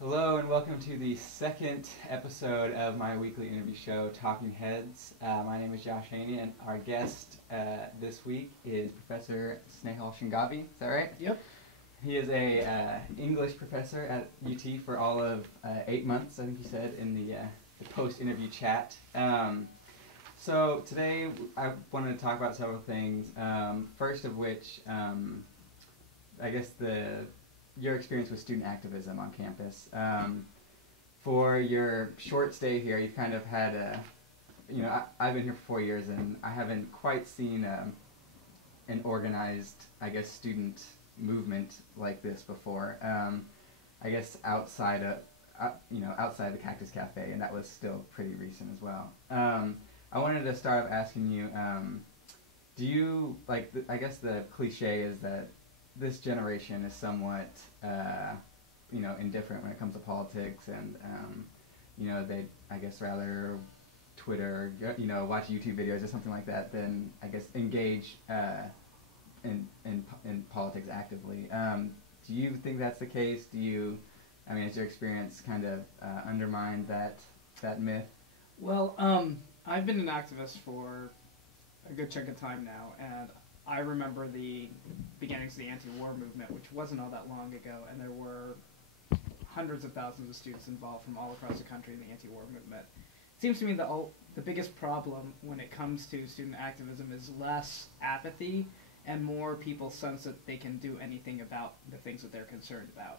Hello and welcome to the second episode of my weekly interview show, Talking Heads. My name is Josh Haney, and our guest this week is Professor Shehal Shingavi. Is that right? Yep. He is a English professor at UT for all of 8 months, I think you said, in the post-interview chat. So today I wanted to talk about several things. First of which, I guess your experience with student activism on campus. For your short stay here, you've kind of had I've been here for 4 years and I haven't quite seen an organized, I guess, student movement like this before. I guess outside the Cactus Cafe, and that was still pretty recent as well. I wanted to start off asking you, do you, I guess the cliche is that this generation is somewhat, indifferent when it comes to politics, and they, I guess, rather Twitter, watch YouTube videos or something like that than, I guess, engage in politics actively. Do you think that's the case? Has your experience kind of undermined that myth? Well, I've been an activist for a good chunk of time now, and I remember the beginnings of the anti-war movement, which wasn't all that long ago, and there were hundreds of thousands of students involved from all across the country in the anti-war movement. It seems to me that the biggest problem when it comes to student activism is less apathy and more people sense that they can do anything about the things that they're concerned about.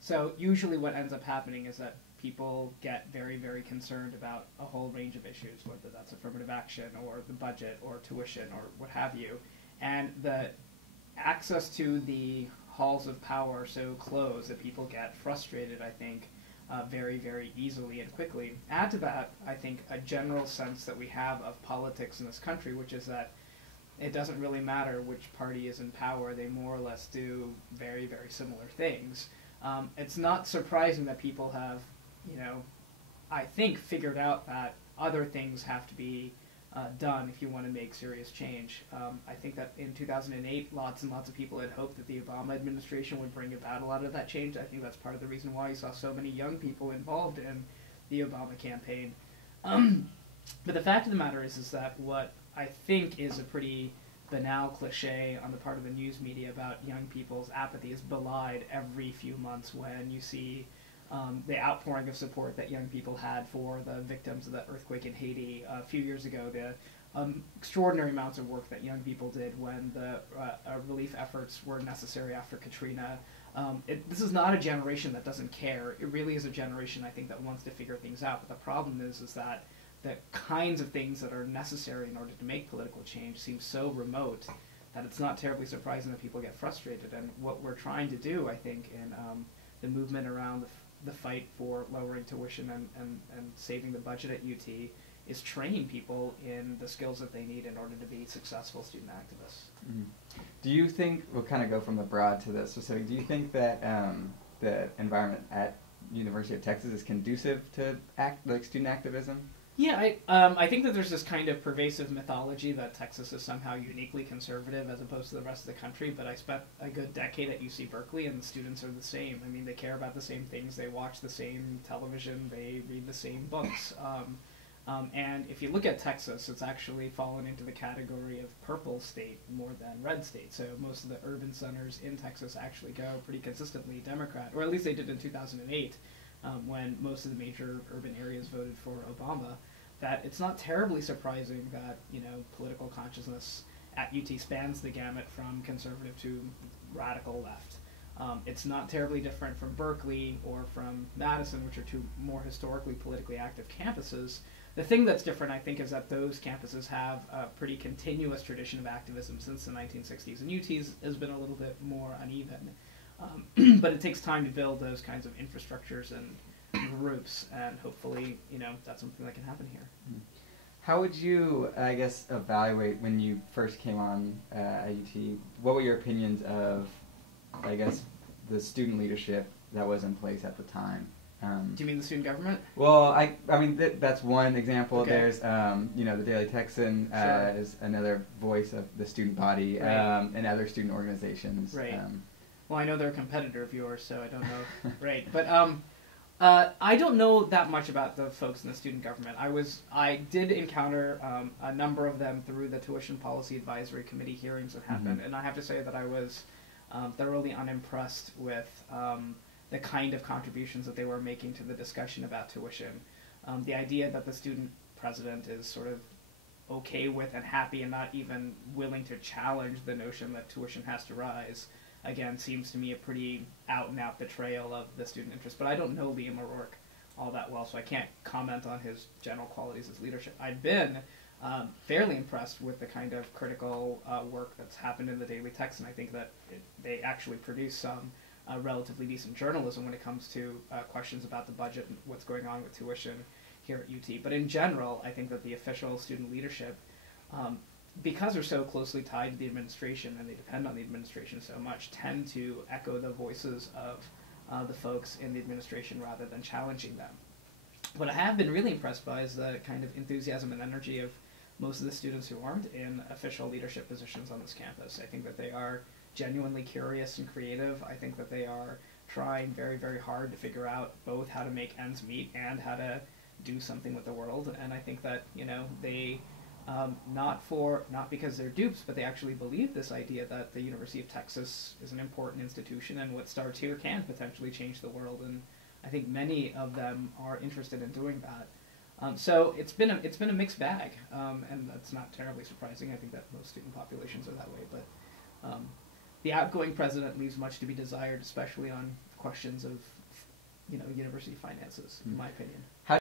So usually what ends up happening is that people get very, very concerned about a whole range of issues, whether that's affirmative action or the budget or tuition or what have you. And the access to the halls of power are so close that people get frustrated, I think, very, very easily and quickly. Add to that, I think, a general sense that we have of politics in this country, which is that it doesn't really matter which party is in power. They more or less do very, very similar things. It's not surprising that people have, I think, figured out that other things have to be done if you want to make serious change. I think that in 2008, lots and lots of people had hoped that the Obama administration would bring about a lot of that change. I think that's part of the reason why you saw so many young people involved in the Obama campaign. But the fact of the matter is that what I think is a pretty banal cliche on the part of the news media about young people's apathy is belied every few months when you see the outpouring of support that young people had for the victims of the earthquake in Haiti a few years ago, the extraordinary amounts of work that young people did when the relief efforts were necessary after Katrina. This is not a generation that doesn't care. It really is a generation, I think, that wants to figure things out. But the problem is that the kinds of things that are necessary in order to make political change seem so remote that it's not terribly surprising that people get frustrated. And what we're trying to do, I think, in the movement around the fight for lowering tuition and saving the budget at UT is train people in the skills that they need in order to be successful student activists. Mm-hmm. Do you think, we'll kind of go from the broad to the specific, do you think that the environment at University of Texas is conducive to student activism? Yeah, I think that there's this kind of pervasive mythology that Texas is somehow uniquely conservative as opposed to the rest of the country, but I spent a good decade at UC Berkeley, and the students are the same. I mean, they care about the same things, they watch the same television, they read the same books. And if you look at Texas, it's actually fallen into the category of purple state more than red state. So most of the urban centers in Texas actually go pretty consistently Democrat, or at least they did in 2008. When most of the major urban areas voted for Obama, that it's not terribly surprising that, political consciousness at UT spans the gamut from conservative to radical left. It's not terribly different from Berkeley or from Madison, which are two more historically politically active campuses. The thing that's different, I think, is that those campuses have a pretty continuous tradition of activism since the 1960s, and UT's has been a little bit more uneven. But it takes time to build those kinds of infrastructures and groups, and hopefully, that's something that can happen here. How would you, I guess, evaluate when you first came on at UT? What were your opinions of, I guess, the student leadership that was in place at the time? Do you mean the student government? Well, I mean that's one example. Okay. There's the Daily Texan Sure. is another voice of the student body, Right. and other student organizations. Right. Well, I know they're a competitor of yours, so I don't know. Right, but I don't know that much about the folks in the student government. I did encounter a number of them through the Tuition Policy Advisory Committee hearings that happened, and I have to say that I was thoroughly unimpressed with the kind of contributions that they were making to the discussion about tuition. The idea that the student president is sort of okay with and happy and not even willing to challenge the notion that tuition has to rise, again, seems to me a pretty out-and-out betrayal of the student interest. But I don't know Liam O'Rourke all that well, so I can't comment on his general qualities as leadership. I've been fairly impressed with the kind of critical work that's happened in the Daily Text, and I think that they actually produce some relatively decent journalism when it comes to questions about the budget and what's going on with tuition here at UT. But in general, I think that the official student leadership, because they're so closely tied to the administration and they depend on the administration so much, tend to echo the voices of the folks in the administration rather than challenging them. What I have been really impressed by is the kind of enthusiasm and energy of most of the students who aren't in official leadership positions on this campus. I think that they are genuinely curious and creative. I think that they are trying very, very hard to figure out both how to make ends meet and how to do something with the world. And I think that, they not because they're dupes, but they actually believe this idea that the University of Texas is an important institution and what starts here can potentially change the world. And I think many of them are interested in doing that. So it's been a mixed bag, and that's not terribly surprising. I think that most student populations are that way, but the outgoing president leaves much to be desired, especially on questions of university finances, in my opinion.